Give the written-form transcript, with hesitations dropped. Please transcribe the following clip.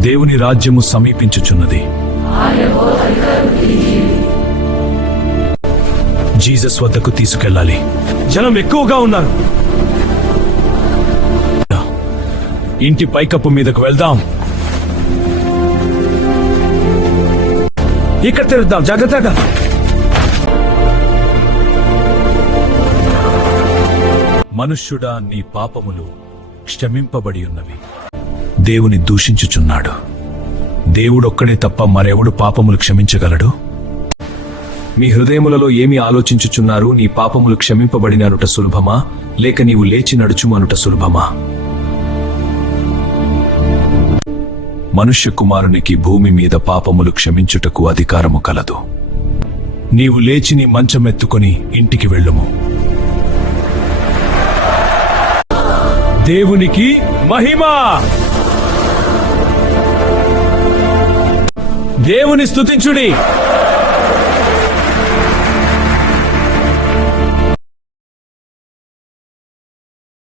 దేవుని రాజ్యము సమీపించుచున్నది. జీసస్ వద్దకు తీసుకెళ్ళాలి. జనం ఎక్కువగా ఉన్నారు. ఇంటి పైకప్పు మీదకు వెళ్దాం. ఇక్కడ తిరుగుదాం, జాగ్రత్తగా. మనుష్యుడా, నీ పాపములు క్షమింపబడి ఉన్నవి. దేవుని దూషించుచున్నాడు. దేవుడొక్కడే తప్ప మరెవడు పాపములు క్షమించగలడు? మీ హృదయములలో ఏమి ఆలోచించుచున్నారు? నీ పాపములు క్షమింపబడిననుట సులభమా, లేక నీవు లేచి నడుచుమనుట సులభమా? మనుష్య కుమారునికి భూమి మీద పాపములు క్షమించుటకు అధికారము కలదు. నీవు లేచి నీ మంచమెత్తుకొని ఇంటికి వెళ్ళుము. దేవునికి మహిమ. దేవుని స్తుతించుడి.